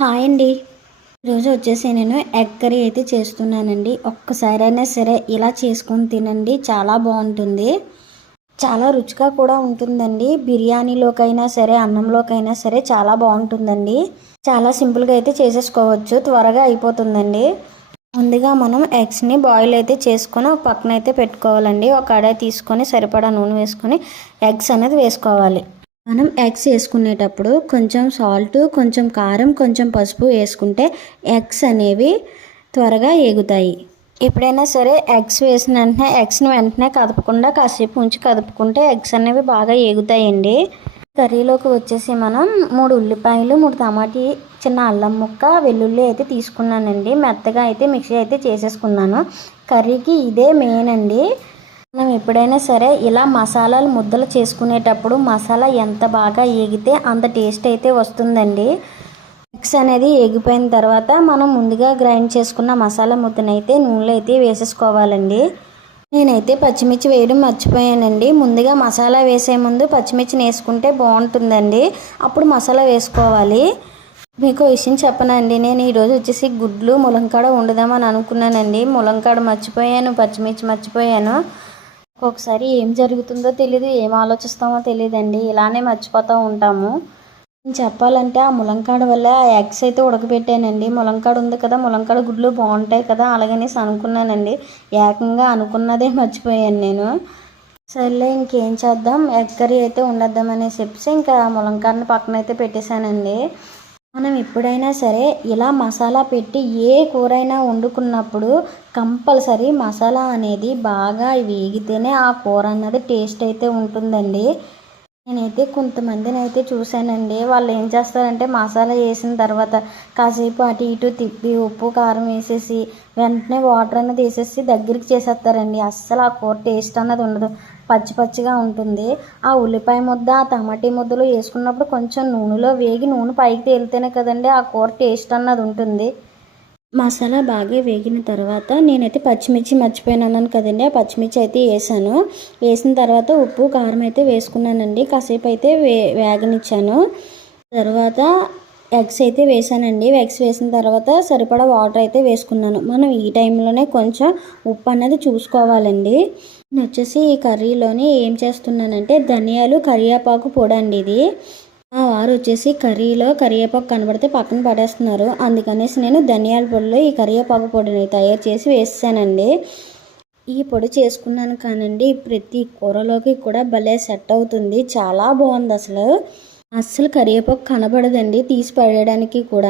Hi అండి. ఈరోజు వచ్చేసి నేను ఎగ్ కర్రీ అయితే చేస్తున్నానండి. ఒక్కసారైనా సరే ఇలా చేసుకొని తినండి చాలా బాగుంటుంది. చాలా రుచిగా కూడా ఉంటుందండి. బిర్యానీలోకైనా సరే అన్నంలోకైనా సరే చాలా బాగుంటుందండి. చాలా సింపుల్గా అయితే చేసేసుకోవచ్చు. త్వరగా అయిపోతుందండి. ముందుగా మనం ఎగ్స్ని బాయిల్ అయితే చేసుకొని ఒక పక్కన అయితే పెట్టుకోవాలండి. ఒక కడాయి తీసుకొని సరిపడా నూనె వేసుకొని ఎగ్స్ అనేది వేసుకోవాలి. మనం ఎగ్స్ వేసుకునేటప్పుడు కొంచెం సాల్ట్ కొంచెం కారం కొంచెం పసుపు వేసుకుంటే ఎగ్స్ అనేవి త్వరగా ఎగుతాయి ఎప్పుడైనా సరే ఎగ్స్ వేసిన వెంటనే ఎగ్స్ని వెంటనే కదపకుండా కాసేపు ఉంచి కదుపుకుంటే ఎగ్స్ అనేవి బాగా ఎగుతాయండి కర్రీలోకి వచ్చేసి మనం మూడు ఉల్లిపాయలు మూడు టమాటీ చిన్న అల్లం ముక్క వెల్లుల్లి అయితే తీసుకున్నానండి. మెత్తగా అయితే మిక్సీ అయితే చేసేసుకున్నాను. కర్రీకి ఇదే మెయిన్ అండి. మనం ఎప్పుడైనా సరే ఇలా మసాలాలు ముద్దలు చేసుకునేటప్పుడు మసాలా ఎంత బాగా ఏగితే అంత టేస్ట్ అయితే వస్తుందండి. మిక్స్ అనేది ఎగిపోయిన తర్వాత మనం ముందుగా గ్రైండ్ చేసుకున్న మసాలా ముద్దనైతే నూనెలో అయితే వేసేసుకోవాలండి. నేనైతే పచ్చిమిర్చి వేయడం మర్చిపోయానండి. ముందుగా మసాలా వేసే ముందు పచ్చిమిర్చిని వేసుకుంటే బాగుంటుందండి. అప్పుడు మసాలా వేసుకోవాలి. మీకు విషయం చెప్పనండి నేను ఈరోజు వచ్చేసి గుడ్లు ములంకాడ వండుదామని అనుకున్నానండి. ములంకాడ మర్చిపోయాను పచ్చిమిర్చి మర్చిపోయాను. ఒక్కొక్కసారి ఏం జరుగుతుందో తెలియదు ఏం ఆలోచిస్తామో తెలియదండి ఇలానే మర్చిపోతూ ఉంటాము. నేను చెప్పాలంటే ఆ ములంకాడ వల్ల ఆ ఎగ్స్ అయితే ఉడకబెట్టానండి. ములంకాడ ఉంది కదా ములంకాడ గుడ్లు బాగుంటాయి కదా అలాగనేసి అనుకున్నానండి. ఏకంగా అనుకున్నదే మర్చిపోయాను నేను. సర్లే ఇంకేం చేద్దాం? ఎగ్ కర్రీ అయితే ఉండద్దామని చెప్పి ఇంకా ములంకాడని పక్కన అయితే పెట్టేశానండి. మనం ఎప్పుడైనా సరే ఇలా మసాలా పెట్టి ఏ కూరైనా వండుకున్నప్పుడు కంపల్సరీ మసాలా అనేది బాగా వేగితేనే ఆ కూర అన్నది టేస్ట్ అయితే ఉంటుందండి. నేనైతే కొంతమందిని అయితే చూశానండి. వాళ్ళు ఏం చేస్తారంటే మసాలా వేసిన తర్వాత కాసేపు అటు ఇటు తిప్పి ఉప్పు కారం వేసేసి వెంటనే వాటర్ అనేది వేసేసి దగ్గరికి చేసేస్తారండి. అస్సలు ఆ కూర టేస్ట్ అన్నది ఉండదు. పచ్చి పచ్చిగా ఉంటుంది. ఆ ఉల్లిపాయ ముద్ద ఆ టమాటీ ముద్దలు వేసుకున్నప్పుడు కొంచెం నూనెలో వేగి నూనె పైకి తేలితేనే కదండి ఆ కూర టేస్ట్ అన్నది ఉంటుంది. మసాలా బాగా వేగిన తర్వాత నేనైతే పచ్చిమిర్చి మర్చిపోయినాను కదండి ఆ పచ్చిమిర్చి అయితే వేసాను. వేసిన తర్వాత ఉప్పు కారం అయితే వేసుకున్నానండి. కాసేపు అయితే వే వేగనిచ్చాను. తర్వాత ఎగ్స్ అయితే వేసానండి. ఎగ్స్ వేసిన తర్వాత సరిపడా వాటర్ అయితే వేసుకున్నాను. మనం ఈ టైంలోనే కొంచెం ఉప్పు అన్నది చూసుకోవాలండి. నేను వచ్చేసి ఈ కర్రీలోని ఏం చేస్తున్నానంటే ధనియాలు కరివేపాకు పొడి అండి ఇది. మా వారు వచ్చేసి కర్రీలో కరివేపాకు కనబడితే పక్కన పడేస్తున్నారు. అందుకనేసి నేను ధనియాల పొడిలో ఈ కరివేపాకు పొడిని తయారు చేసి వేసానండి. ఈ పొడి చేసుకున్నాను కానండి ప్రతి కూరలోకి కూడా భలే సెట్ అవుతుంది. చాలా బాగుంది అసలు. అస్సలు కరివేపాకు కనబడదండి తీసి పడేయడానికి కూడా.